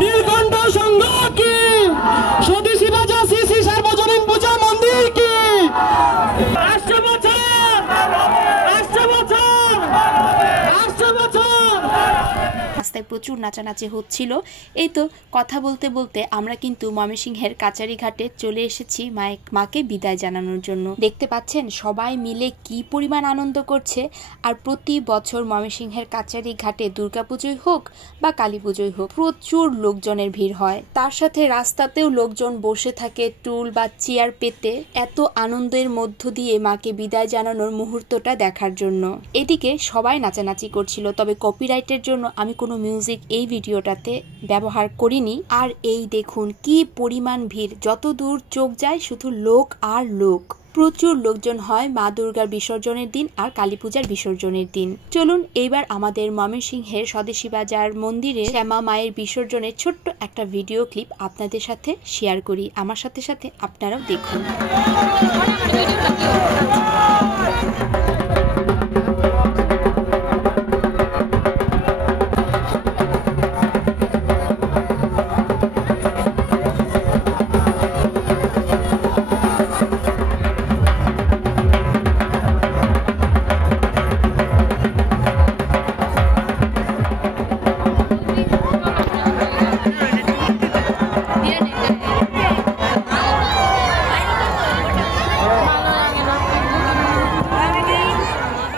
নীলকণ্ঠ সংঘ কি, স্বদেশী বাজার শ্রী শ্রী সার্বজনীন পূজা মন্দির কি। রাস্তায় প্রচুর নাচানাচি হচ্ছিল। এই তো কথা বলতে বলতে আমরা কিন্তু ময়মনসিংহের কাচারি ঘাটে চলে এসেছি মাকে বিদায় জানানোর জন্য। দেখতে পাচ্ছেন সবাই মিলে কি পরিমাণ আনন্দ করছে। আর প্রতি বছর ময়মনসিংহের কাচারি ঘাটে দুর্গাপুজোই হোক বা কালী পুজোই হোক, প্রচুর লোকজনের ভিড় হয়। তার সাথে রাস্তাতেও লোকজন বসে থাকে টুল বা চেয়ার পেতে, এত আনন্দের মধ্য দিয়ে মাকে বিদায় জানানোর মুহূর্তটা দেখার জন্য। এদিকে সবাই নাচানাচি করছিল, তবে কপিরাইটের জন্য আমি কোনো মিউজিক এই ভিডিওটাতে ব্যবহার করিনি। আর এই দেখুন কি পরিমাণ ভিড়, যত দূর চোখ যায় শুধু লোক আর লোক। প্রচুর লোকজন হয় মা দুর্গার বিসর্জনের দিন আর কালী পূজার বিসর্জনের দিন। চলুন এইবার আমাদের ময়মনসিংহের স্বদেশী বাজার মন্দিরে শ্যামা মায়ের বিসর্জনের ছোট্ট একটা ভিডিও ক্লিপ আপনাদের সাথে শেয়ার করি। আমার সাথে সাথে আপনারাও দেখুন।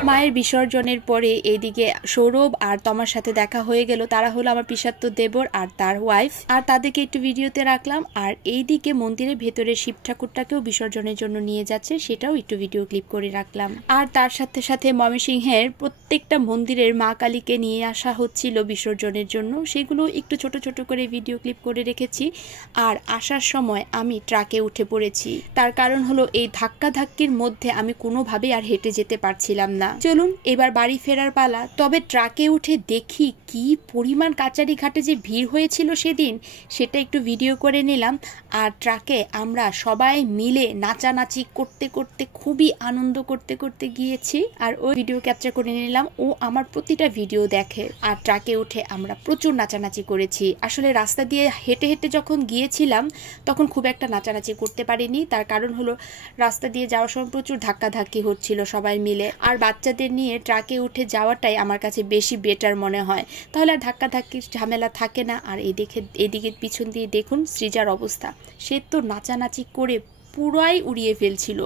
মায়ের বিসর্জনের পরে এইদিকে সৌরভ আর তোমার সাথে দেখা হয়ে গেল। তারা হলো আমার পিসাত্ত দেবর আর তার ওয়াইফ, আর তাদেরকে একটু ভিডিওতে রাখলাম। আর এইদিকে মন্দিরের ভেতরে শিব ঠাকুরটাকেও বিসর্জনের জন্য নিয়ে যাচ্ছে, সেটাও একটু ভিডিও ক্লিপ করে রাখলাম। আর তার সাথে সাথে ময়মনসিংহের প্রত্যেকটা মন্দিরের মা কালীকে নিয়ে আসা হচ্ছিল বিসর্জনের জন্য, সেগুলো একটু ছোট ছোট করে ভিডিও ক্লিপ করে রেখেছি। আর আসার সময় আমি ট্রাকে উঠে পড়েছি, তার কারণ হলো এই ধাক্কাধাক্কির মধ্যে আমি কোনোভাবেই আর হেঁটে যেতে পারছিলাম না। চলুন এবার বাড়ি ফেরার পালা। তবে ট্রাকে উঠে দেখি কি পরিমাণ কাচারি ঘাটে যে ভিড় হয়েছিল সেদিন, সেটা একটু ভিডিও করে নিলাম। আর ট্রাকে আমরা সবাই মিলে নাচানাচি করতে করতে খুবই আনন্দ করতে করতে গিয়েছি, আর ওই ভিডিও ক্যাপচার করে নিলাম। ও আমার প্রতিটা ভিডিও দেখে। আর ট্রাকে উঠে আমরা প্রচুর নাচানাচি করেছি। আসলে রাস্তা দিয়ে হেঁটে হেঁটে যখন গিয়েছিলাম তখন খুব একটা নাচানাচি করতে পারিনি, তার কারণ হলো রাস্তা দিয়ে যাওয়ার সময় প্রচুর ধাক্কাধাক্কি হচ্ছিল সবাই মিলে। আর বাচ্চাদের নিয়ে ট্রাকে উঠে যাওয়াটাই আমার কাছে বেশি বেটার মনে হয়, তাহলে আর ধাক্কাধাক্কির ঝামেলা থাকে না। আর এদিকে পিছন দিয়ে দেখুন সৃজার অবস্থা, সে তো নাচানাচি করে পুরাই উড়িয়ে ফেলছিল,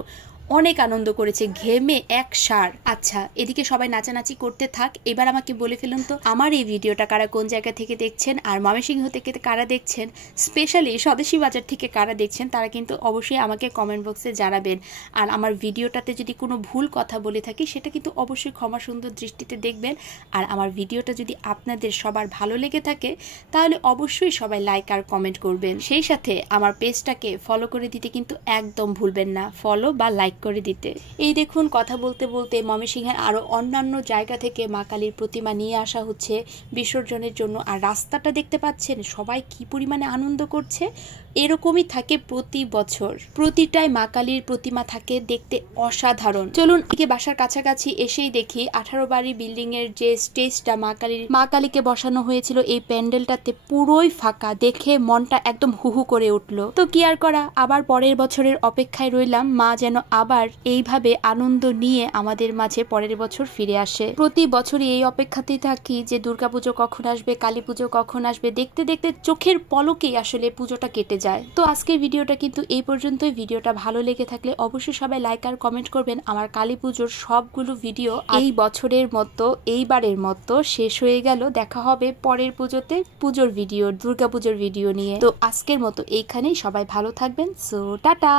অনেক আনন্দ করেছে, ঘেমে এক সার। আচ্ছা, এদিকে সবাই নাচানাচি করতে থাক, এবার আমাকে বলে ফেলুন তো আমার এই ভিডিওটা কারা কোন জায়গা থেকে দেখছেন, আর ময়মনসিংহ থেকে কারা দেখছেন, স্পেশালি স্বদেশী বাজার থেকে কারা দেখছেন, তারা কিন্তু অবশ্যই আমাকে কমেন্ট বক্সে জানাবেন। আর আমার ভিডিওটাতে যদি কোনো ভুল কথা বলে থাকি সেটা কিন্তু অবশ্যই ক্ষমা সুন্দর দৃষ্টিতে দেখবেন। আর আমার ভিডিওটা যদি আপনাদের সবার ভালো লেগে থাকে তাহলে অবশ্যই সবাই লাইক আর কমেন্ট করবেন। সেই সাথে আমার পেজটাকে ফলো করে দিতে কিন্তু একদম ভুলবেন না, ফলো বা লাইক করে দিতে। এই দেখুন কথা বলতে বলতে ময়মনসিংহের আরো অন্যান্য জায়গা থেকে মা কালীর প্রতিমা নিয়ে আসা হচ্ছে বিসর্জনের জন্য। আর রাস্তাটা দেখতে পাচ্ছেন সবাই কি পরিমাণে আনন্দ করছে। এরকমই থাকে প্রতি বছর, প্রতিটাই মা কালীর প্রতিমা থাকে, দেখতে অসাধারণ। চলুন এদিকে বাসার কাছাকাছি এসেই দেখি 18 বাড়ি বিল্ডিং এর যে স্টেজটা মা কালীকে বসানো হয়েছিল, এই প্যান্ডেলটাতে পুরোই ফাঁকা, দেখে মনটা একদম হুহু করে উঠলো। তো কি আর করা, আবার পরের বছরের অপেক্ষায় রইলাম, মা যেন আবার এইভাবে আনন্দ নিয়ে আমাদের মাঝে পরের বছর ফিরে আসে। প্রতি বছরই এই অপেক্ষাতেই থাকি যে দুর্গাপুজো কখন আসবে, কালী পুজো কখন আসবে, দেখতে দেখতে চোখের পলকেই আসলে পুজোটা কেটে যায়। তো আজকের ভিডিওটা কিন্তু এই পর্যন্তই। ভিডিওটা ভালো লেগে থাকলে অবশ্যই সবাই লাইক আর কমেন্ট করবেন। আমার কালী পুজোর সবগুলো ভিডিও এই বছরের মতো এইবারের মতো শেষ হয়ে গেল। দেখা হবে পরের পুজোতে পুজোর ভিডিও, দুর্গাপুজোর ভিডিও নিয়ে। তো আজকের মতো এইখানেই, সবাই ভালো থাকবেন। So tata.